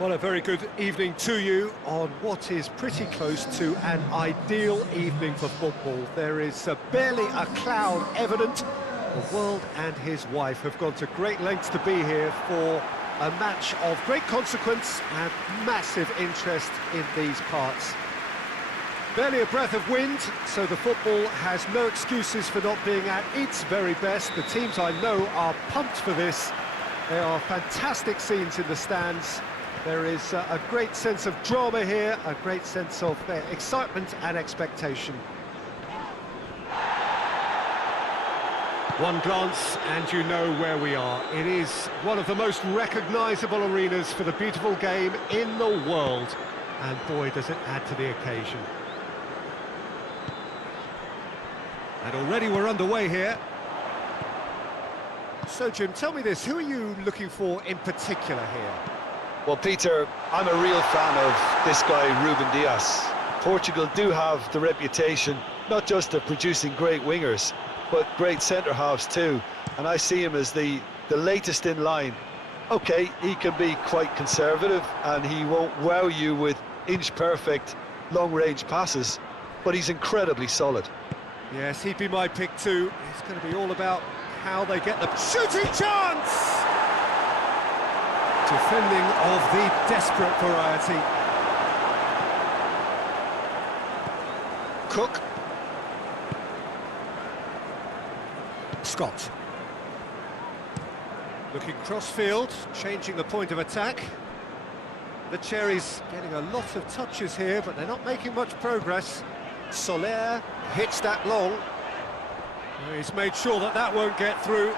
Well, a very good evening to you on what is pretty close to an ideal evening for football. There is barely a cloud evident. The world and his wife have gone to great lengths to be here for a match of great consequence and massive interest in these parts. Barely a breath of wind, so the football has no excuses for not being at its very best. The teams I know are pumped for this. There are fantastic scenes in the stands. There is a great sense of drama here, a great sense of excitement and expectation. One glance and you know where we are. It is one of the most recognisable arenas for the beautiful game in the world. And boy, does it add to the occasion. And already we're underway here. So Jim, tell me this, who are you looking for in particular here? Well, Peter, I'm a real fan of this guy, Ruben Dias. Portugal do have the reputation, not just of producing great wingers, but great centre-halves too. And I see him as the latest in line. OK, he can be quite conservative, and he won't wow you with inch-perfect, long-range passes, but he's incredibly solid. Yes, he'd be my pick too. It's going to be all about how they get the shooting chance! Defending of the desperate variety. Cook. Scott. Looking cross-field, changing the point of attack. The Cherries getting a lot of touches here, but they're not making much progress. Soler hits that long. He's made sure that that won't get through.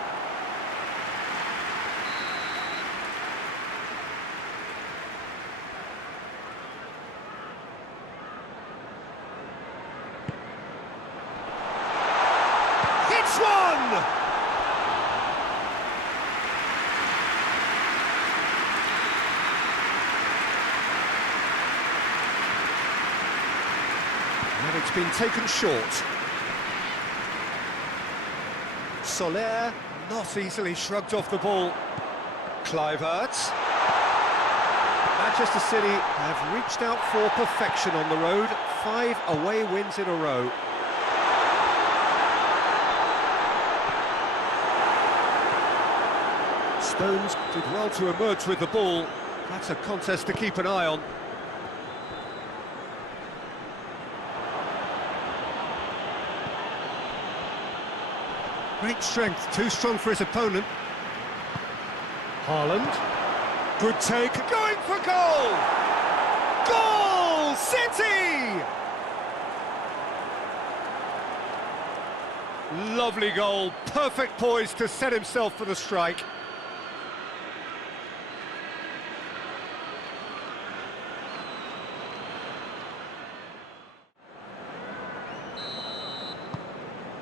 Hits one! And it's been taken short. Soler not easily shrugged off the ball. Kluivert. Manchester City have reached out for perfection on the road. 5 away wins in a row. Stones did well to emerge with the ball. That's a contest to keep an eye on. Great strength, too strong for his opponent. Haaland. Good take, going for goal! Goal! City! Lovely goal, perfect poise to set himself for the strike.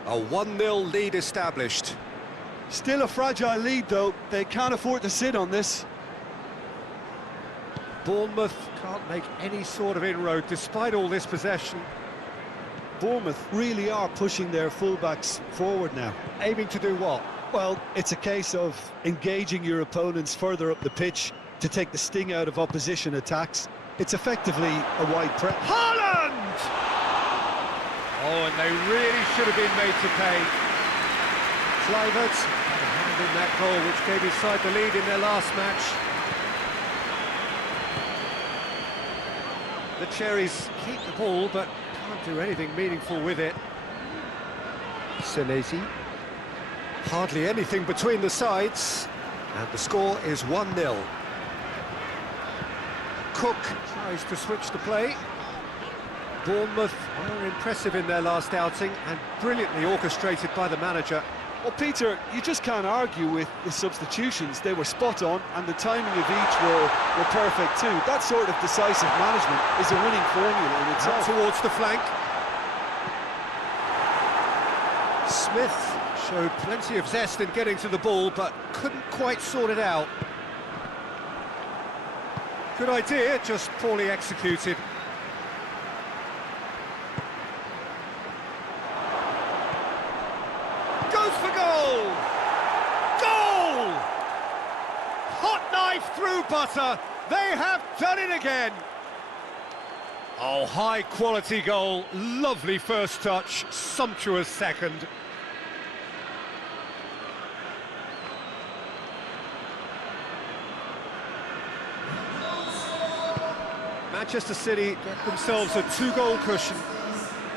A 1-0 lead established. Still a fragile lead, though. They can't afford to sit on this. Bournemouth can't make any sort of inroad despite all this possession. Bournemouth really are pushing their fullbacks forward now. Aiming to do what? Well, it's a case of engaging your opponents further up the pitch to take the sting out of opposition attacks. It's effectively a wide press. Haaland! Oh, and they really should have been made to pay. Kluivert had a hand in that goal, which gave his side the lead in their last match. The Cherries keep the ball, but can't do anything meaningful with it. Senesi. Hardly anything between the sides, and the score is 1-0. Cook tries to switch the play. Bournemouth were impressive in their last outing and brilliantly orchestrated by the manager. Well, Peter, you just can't argue with the substitutions. They were spot on, and the timing of each were perfect too. That sort of decisive management is a winning formula in itself. Up towards the flank. Smith showed plenty of zest in getting to the ball, but couldn't quite sort it out. Good idea, just poorly executed. Goes for goal! Goal! Hot knife through butter. They have done it again! Oh, high-quality goal, lovely first touch, sumptuous second. Manchester City get themselves a 2-goal cushion.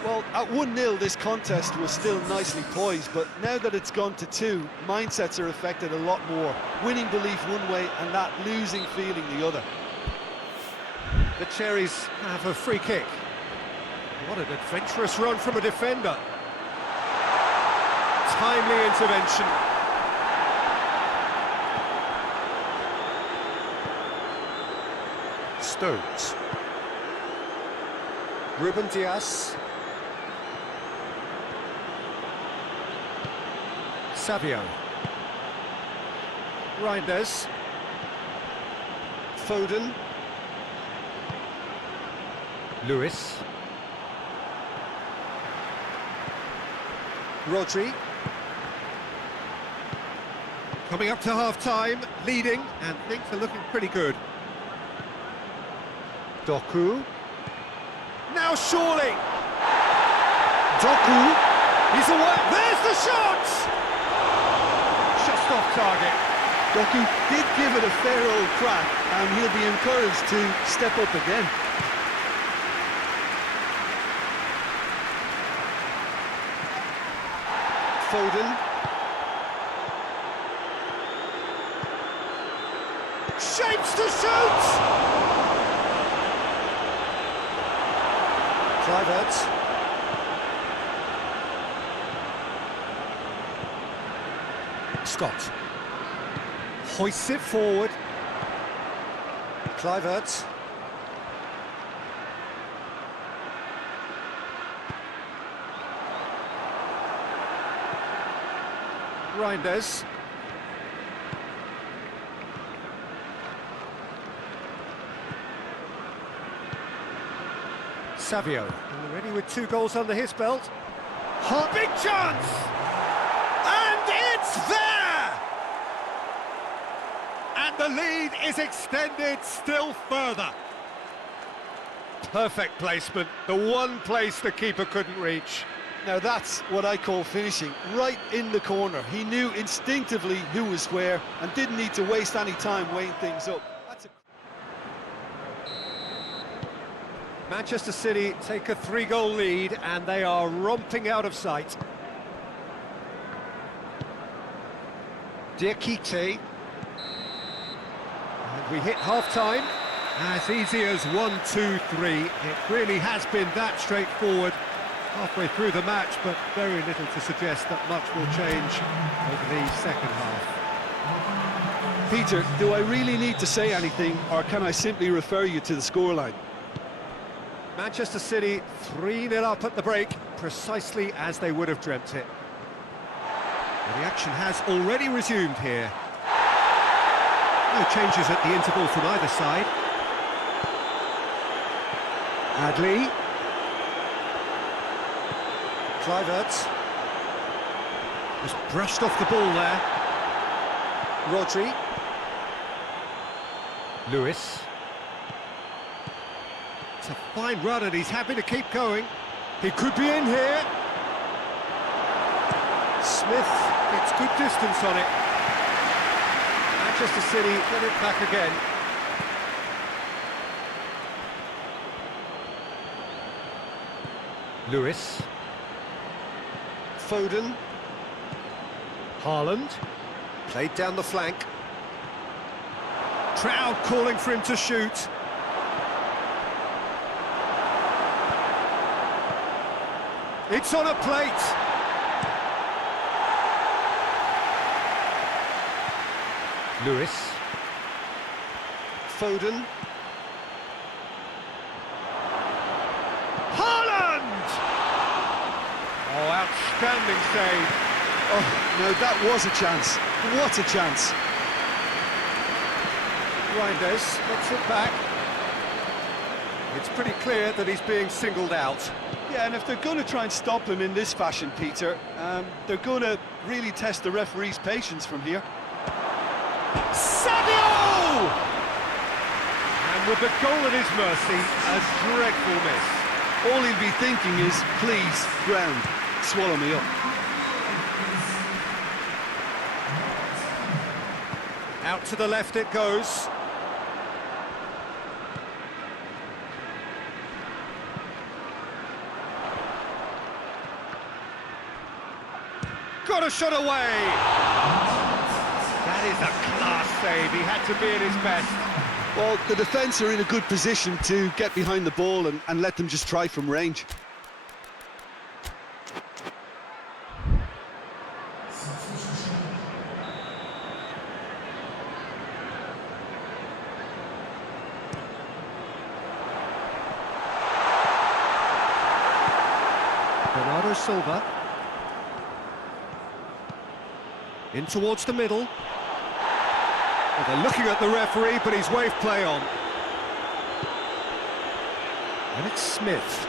Well, at 1-0, this contest was still nicely poised, but now that it's gone to 2, mindsets are affected a lot more. Winning belief one way and that losing feeling the other. The Cherries have a free kick. What an adventurous run from a defender. Timely intervention. Stones. Ruben Dias. Savio. Reinders. Foden. Lewis. Rodri. Coming up to half-time, leading, and things are looking pretty good. Doku. Now surely! Doku. He's away. There's the shot! Just off target. Doku did give it a fair old crack, and he'll be encouraged to step up again. Foden. Shapes to shoot! Kluivert. Scott. Hoists it forward. Kluivert. Reinders. Savio, already with 2 goals under his belt. Big chance! And it's there! And the lead is extended still further. Perfect placement, the one place the keeper couldn't reach. Now that's what I call finishing, right in the corner. He knew instinctively who was where and didn't need to waste any time weighing things up. Manchester City take a 3-goal lead and they are romping out of sight. Diakite. And we hit half-time. As easy as 1, 2, 3. It really has been that straightforward halfway through the match, but very little to suggest that much will change over the second half. Peter, do I really need to say anything, or can I simply refer you to the scoreline? Manchester City 3-0 up at the break, precisely as they would have dreamt it. Well, the action has already resumed here. No changes at the interval from either side. Adli. Kluivert. Just brushed off the ball there. Rodri. Lewis. It's a fine run and he's happy to keep going. He could be in here. Smith gets good distance on it. Manchester City get it back again. Lewis. Foden. Haaland. Played down the flank. Crowd calling for him to shoot. It's on a plate. Lewis. Foden. Haaland! Oh, outstanding save. Oh, no, that was a chance. What a chance. Reinders gets it back. It's pretty clear that he's being singled out. Yeah, and if they're going to try and stop him in this fashion, Peter, they're going to really test the referee's patience from here. Savio! And with the goal at his mercy, a dreadful miss. All he'll be thinking is, please, ground, swallow me up. Out to the left it goes. Got a shot away! That is a class save, he had to be at his best. Well, the defence are in a good position to get behind the ball and let them just try from range. Bernardo Silva. In towards the middle. Well, they're looking at the referee, but he's waved play on. And it's Smith.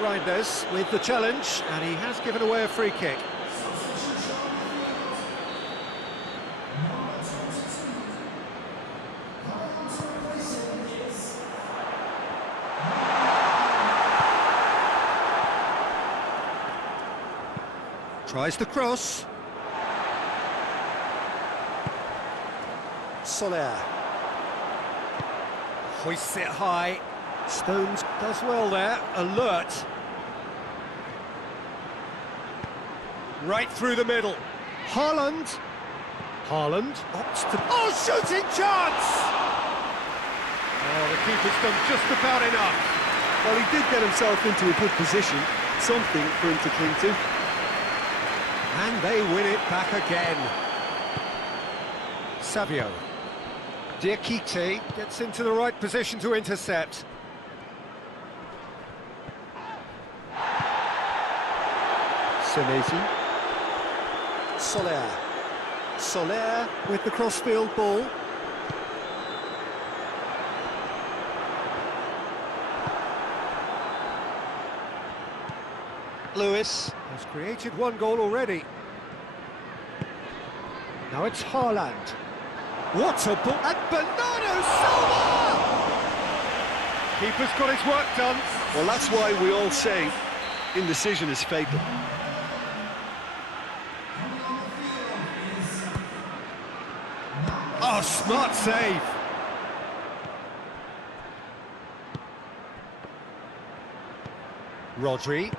Reinders with the challenge, and he has given away a free kick. Tries the cross. Soler. Hoists it high. Stones does well there. Alert. Right through the middle. Haaland. Haaland opts to... Oh, shooting chance! Oh, the keeper's done just about enough. Well, he did get himself into a good position. Something for him to cling to. And they win it back again. Savio. Diakite gets into the right position to intercept. Senesi. Soler. Soler with the crossfield ball. Lewis has created one goal already. Now it's Haaland. What a ball! And Bernardo Silva! Keeper's got his work done. Well, that's why we all say indecision is fatal. Oh, smart save. Rodri.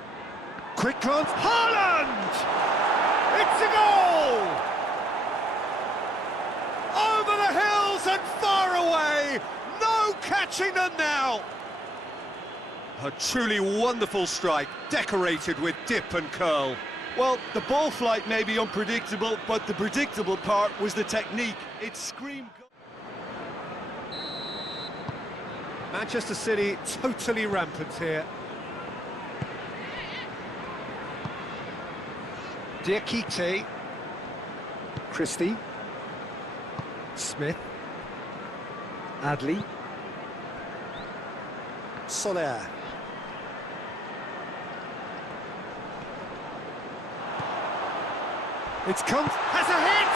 Quick glance. Haaland! It's a goal! Over the hills and far away! No catching them now! A truly wonderful strike, decorated with dip and curl. Well, the ball flight may be unpredictable, but the predictable part was the technique. It screamed... Manchester City totally rampant here. Diakite. Christie. Smith. Adley. Soler. It's come. Has a hit!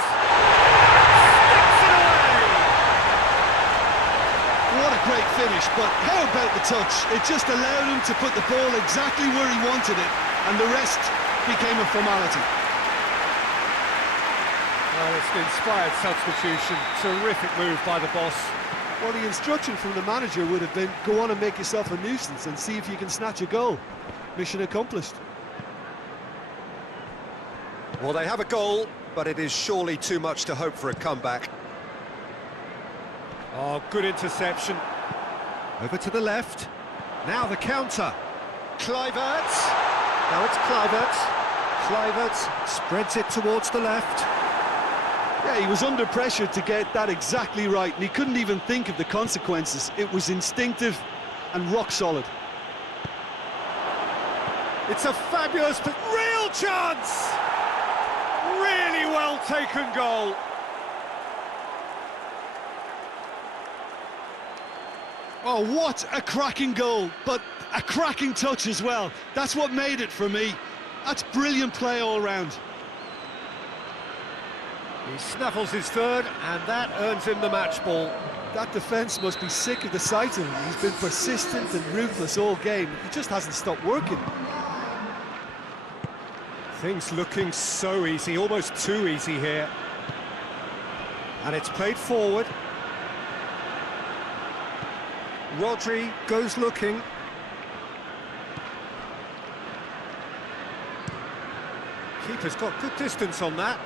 Sticks it away! What a great finish, but how about the touch? It just allowed him to put the ball exactly where he wanted it, and the rest became a formality. Well, it's an inspired substitution. Terrific move by the boss. Well, the instruction from the manager would have been, go on and make yourself a nuisance and see if you can snatch a goal. Mission accomplished. Well, they have a goal, but it is surely too much to hope for a comeback. Oh, good interception. Over to the left. Now the counter. Kluivert. Now it's Kluivert. Kluivert spreads it towards the left. Yeah, he was under pressure to get that exactly right, and he couldn't even think of the consequences. It was instinctive and rock solid. It's a fabulous, real chance! Really well taken goal. Oh, what a cracking goal, but a cracking touch as well. That's what made it for me. That's brilliant play all round. He snaffles his third, and that earns him the match ball. That defence must be sick of the sight of him. He's been persistent and ruthless all game. He just hasn't stopped working. Things looking so easy, almost too easy here. And it's played forward. Rodri goes looking. Keeper's got good distance on that.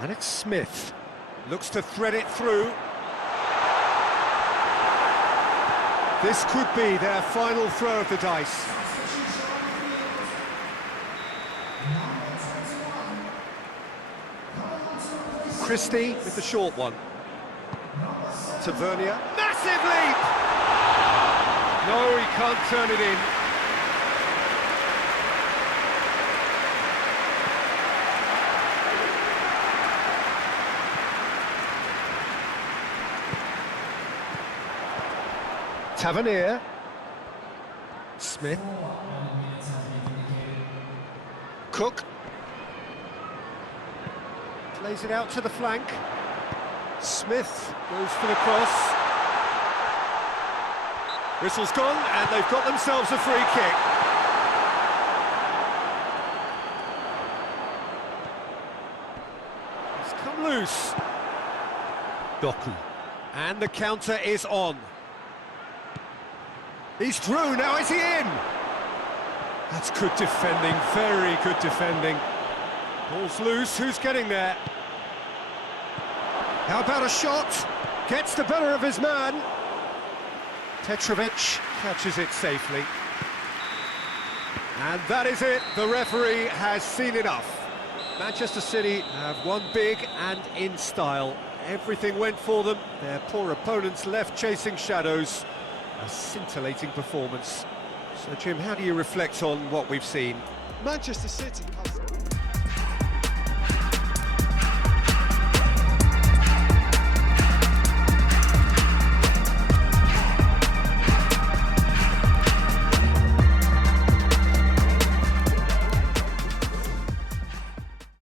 And it's Smith. Looks to thread it through. This could be their final throw of the dice. Christie with the short one. Tavernier. Massive leap! No, he can't turn it in. Tavernier. Smith. Cook. Plays it out to the flank. Smith goes for the cross. Whistle's gone, and they've got themselves a free kick. It's come loose. Doku. And the counter is on. He's through, now is he in? That's good defending, very good defending. Ball's loose, who's getting there? How about a shot? Gets the better of his man. Petrovic catches it safely. And that is it, the referee has seen enough. Manchester City have won big and in style. Everything went for them, their poor opponents left chasing shadows. A scintillating performance. So, Jim, how do you reflect on what we've seen? Manchester City has...